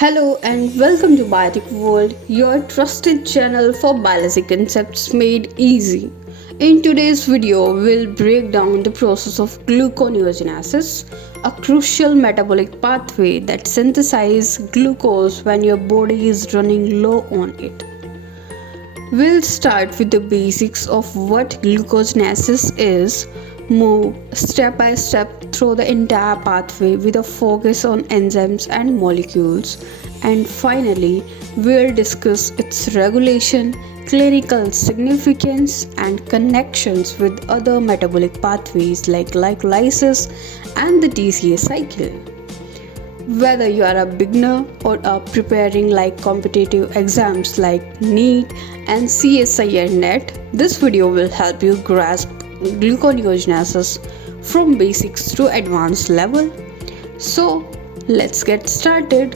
Hello and welcome to Biotic World, your trusted channel for biology concepts made easy. In today's video, we'll break down the process of gluconeogenesis, a crucial metabolic pathway that synthesizes glucose when your body is running low on it. We'll start with the basics of what gluconeogenesis is, move step by step through the entire pathway with a focus on enzymes and molecules, and finally, we'll discuss its regulation, clinical significance, and connections with other metabolic pathways like glycolysis and the TCA cycle. Whether you are a beginner or are preparing like competitive exams like NEET and CSIR NET, this video will help you grasp gluconeogenesis from basics to advanced level. So, let's get started.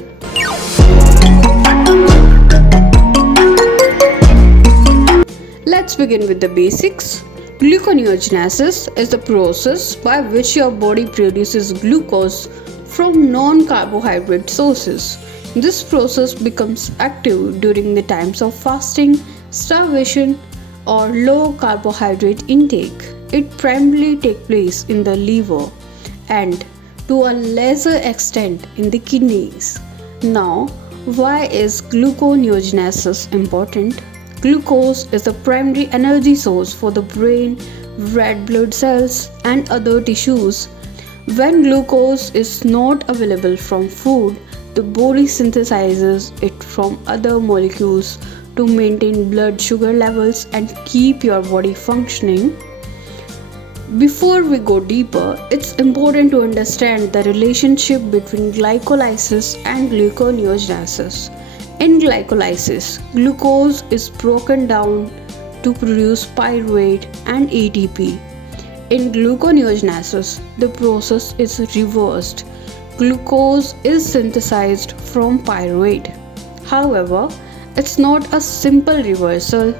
Let's begin with the basics. Gluconeogenesis is the process by which your body produces glucose from non-carbohydrate sources. This process becomes active during the times of fasting, starvation, or low carbohydrate intake. It primarily takes place in the liver and to a lesser extent in the kidneys. Now, why is gluconeogenesis important? Glucose is the primary energy source for the brain, red blood cells, and other tissues. When glucose is not available from food, the body synthesizes it from other molecules to maintain blood sugar levels and keep your body functioning. Before we go deeper, it's important to understand the relationship between glycolysis and gluconeogenesis. In glycolysis, glucose is broken down to produce pyruvate and ATP. In gluconeogenesis, the process is reversed. Glucose is synthesized from pyruvate. However, it's not a simple reversal.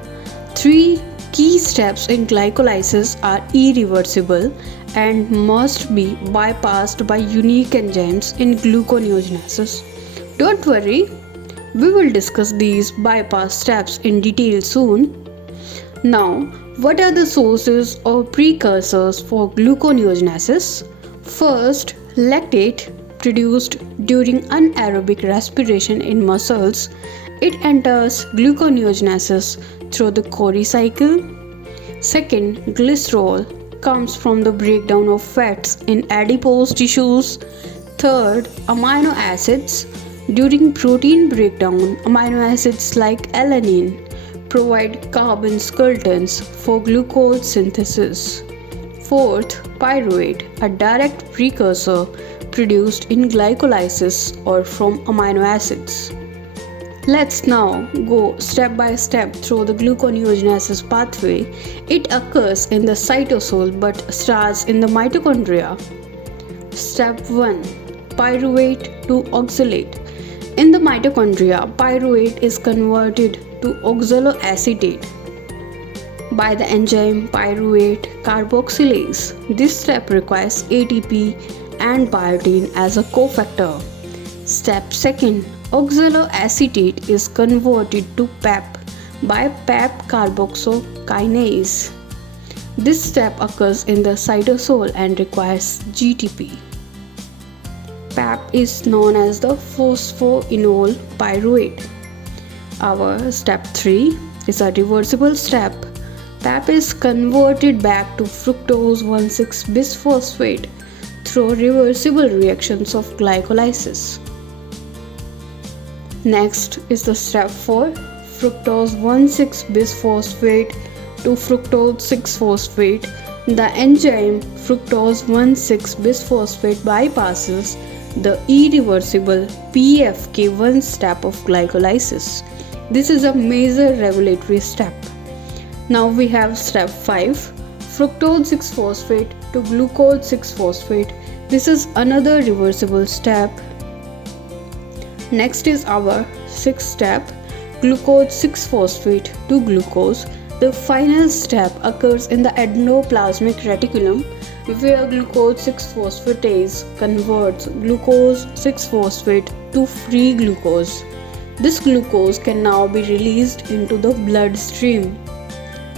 Three key steps in glycolysis are irreversible and must be bypassed by unique enzymes in gluconeogenesis. Don't worry, we will discuss these bypass steps in detail soon. Now, what are the sources or precursors for gluconeogenesis? First, lactate produced during anaerobic respiration in muscles. It enters gluconeogenesis through the Cori cycle. Second, glycerol comes from the breakdown of fats in adipose tissues. Third, amino acids. During protein breakdown, amino acids like alanine provide carbon skeletons for glucose synthesis. Fourth, pyruvate, a direct precursor produced in glycolysis or from amino acids. Let's now go step by step through the gluconeogenesis pathway. It occurs in the cytosol but starts in the mitochondria. Step 1. Pyruvate to oxalate. In the mitochondria, pyruvate is converted to oxaloacetate by the enzyme pyruvate carboxylase. This step requires ATP and biotin as a cofactor. Step 2. Oxaloacetate is converted to PAP by PAP carboxykinase. This step occurs in the cytosol and requires GTP. PAP is known as the phosphoenol pyruvate. Our step 3 is a reversible step. PAP is converted back to fructose 1,6-bisphosphate through reversible reactions of glycolysis. Next is the step 4, fructose 1,6-bisphosphate to fructose 6-phosphate. The enzyme fructose 1,6-bisphosphate bypasses the irreversible PFK1 step of glycolysis. This is a major regulatory step. Now we have step 5, fructose 6-phosphate to glucose 6-phosphate. This is another reversible step. Next is our 6th step, glucose 6-phosphate to glucose. The final step occurs in the endoplasmic reticulum where glucose 6-phosphatase converts glucose 6-phosphate to free glucose. This glucose can now be released into the bloodstream.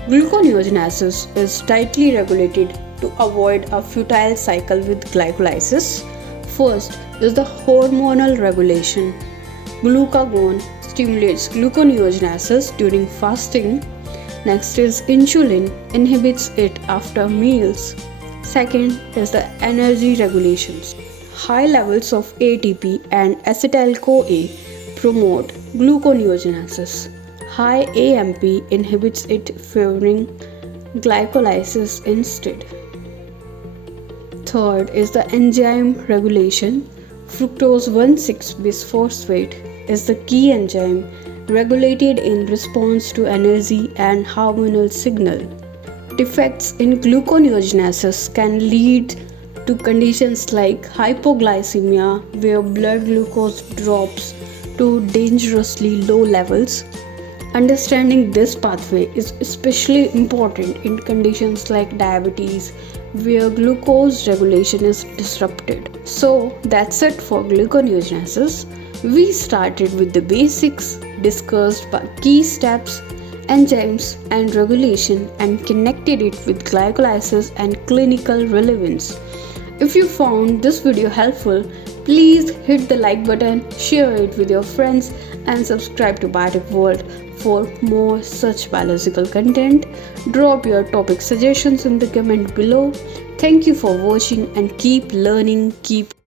Gluconeogenesis is tightly regulated to avoid a futile cycle with glycolysis. First is the hormonal regulation. Glucagon stimulates gluconeogenesis during fasting. Next is insulin inhibits it after meals. Second is the energy regulations. High levels of ATP and acetyl-CoA promote gluconeogenesis. High AMP inhibits it, favoring glycolysis instead. Third is the enzyme regulation. Fructose 1,6-bisphosphate is the key enzyme regulated in response to energy and hormonal signal. Defects in gluconeogenesis can lead to conditions like hypoglycemia, where blood glucose drops to dangerously low levels. Understanding this pathway is especially important in conditions like diabetes, where glucose regulation is disrupted. So that's it for gluconeogenesis. We started with the basics, discussed key steps, enzymes and regulation, and connected it with glycolysis and clinical relevance. If you found this video helpful, please hit the like button, share it with your friends, and subscribe to Biotic World for more such biological content. Drop your topic suggestions in the comment below. Thank you for watching and keep learning, keep